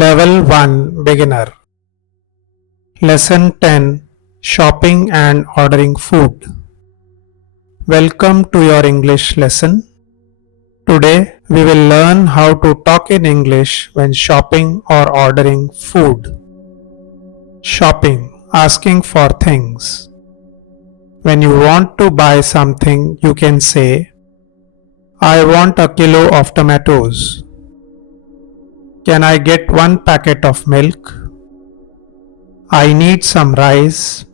Level 1 Beginner Lesson 10 Shopping and Ordering Food. Welcome to your English lesson. Today we will learn how to talk in English when shopping or ordering food. Shopping, asking for things. When you want to buy something, you can say, I want a kilo of tomatoes. Can I get 1 packet of milk? I need some rice.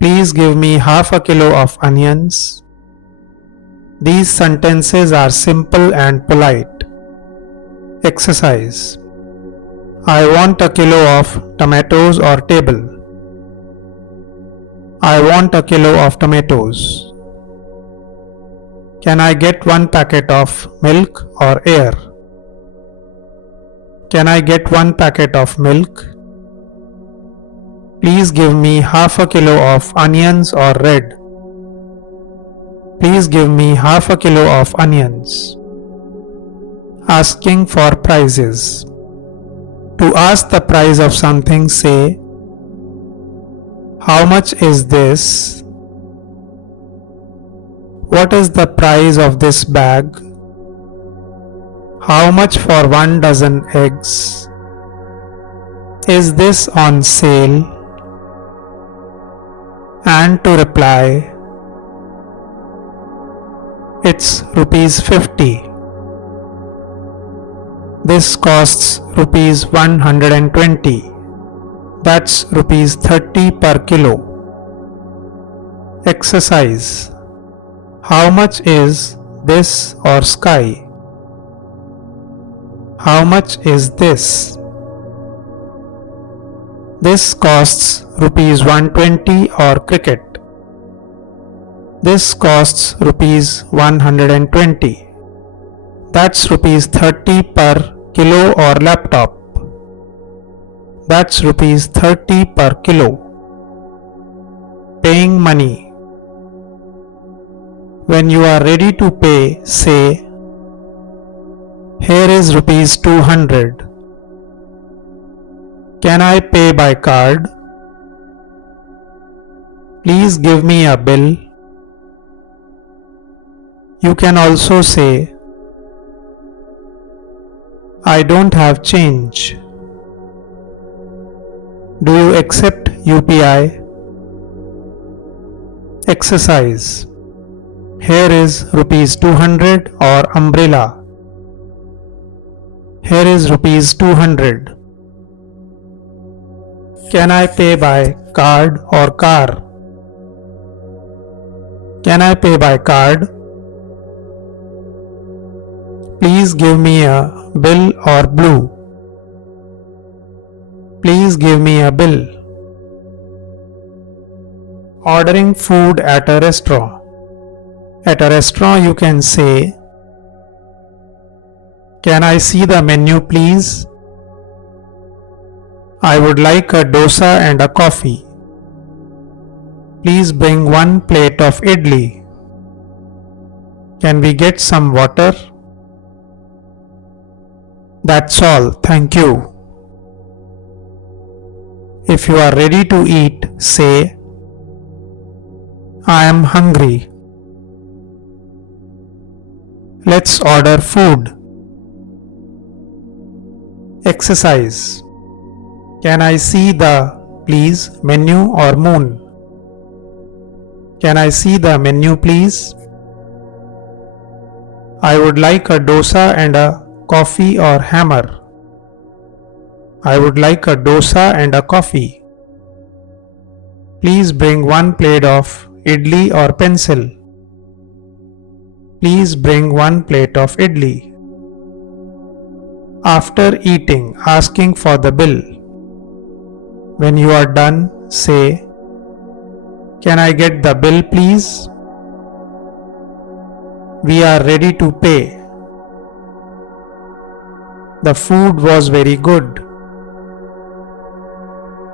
Please give me half a kilo of onions. These sentences are simple and polite. Exercise. I want a kilo of tomatoes or table. I want a kilo of tomatoes. Can I get 1 packet of milk or air? Can I get 1 packet of milk? Please give me half a kilo of onions or red. Please give me half a kilo of onions. Asking for prices. To ask the price of something, say, how much is this? What is the price of this bag? How much for 1 dozen eggs? Is this on sale? And to reply, it's rupees 50. This costs rupees 120. That's rupees 30 per kilo. Exercise. How much is this or sky? How much is this? This costs rupees 120 or cricket. This costs rupees 120. That's rupees 30 per kilo or laptop. That's rupees 30 per kilo. Paying money. When you are ready to pay, say, here is rupees 200. Can I pay by card? Please give me a bill. You can also say, I don't have change. Do you accept UPI? Exercise. Here is rupees 200 or umbrella. Here is rupees 200. Can I pay by card or car? Can I pay by card? Please give me a bill or blue. Please give me a bill. Ordering food at a restaurant. At a restaurant you can say, can I see the menu please? I would like a dosa and a coffee. Please bring 1 plate of idli. Can we get some water? That's all, thank you. If you are ready to eat, say, I am hungry. Let's order food. Exercise. Can I see the, please, menu or moon? Can I see the menu please? I would like a dosa and a coffee or hammer. I would like a dosa and a coffee. Please bring 1 plate of idli or pencil. Please bring 1 plate of idli. After eating, asking for the bill. When you are done, say, can I get the bill please? We are ready to pay. The food was very good.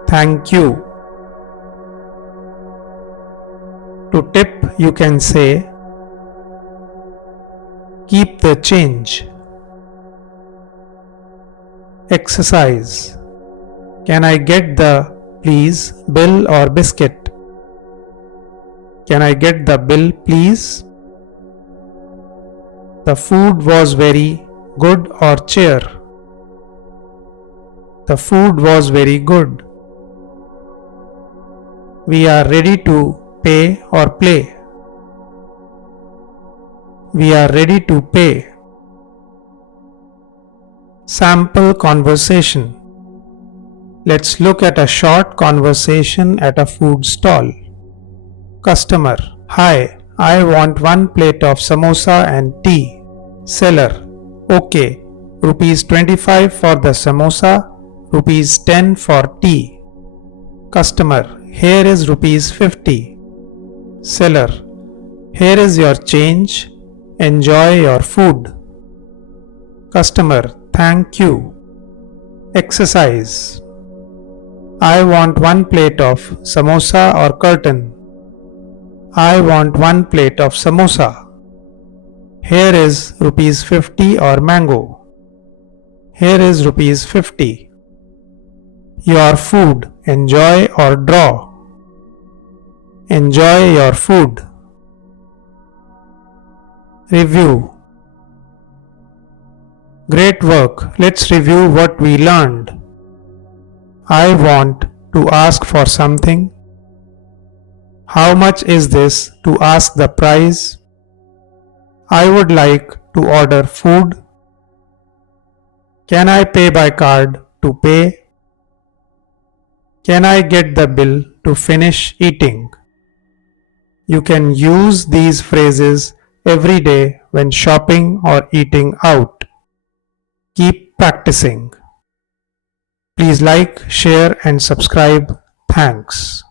Thank you. To tip, you can say, keep the change. Exercise. Can I get the please bill or biscuit? Can I get the bill please? The food was very good or cheer? The food was very good. We are ready to pay or play? We are ready to pay. Sample conversation. Let's look at a short conversation at a food stall. Customer. Hi, I want one plate of samosa and tea. Seller. Okay, rupees 25 for the samosa, rupees 10 for tea. Customer. Here is rupees 50. Seller. Here is your change. Enjoy your food. Customer. Thank you. Exercise. I want one plate of samosa or curtain. I want one plate of samosa. Here is rupees 50 or mango. Here is rupees 50. Your food. Enjoy or draw. Enjoy your food. Review. Great work. Let's review what we learned. I want to ask for something. How much is this? To ask the price. I would like to order food. Can I pay by card? To pay. Can I get the bill? To finish eating. You can use these phrases every day when shopping or eating out. Keep practicing. Please like, share and subscribe. Thanks.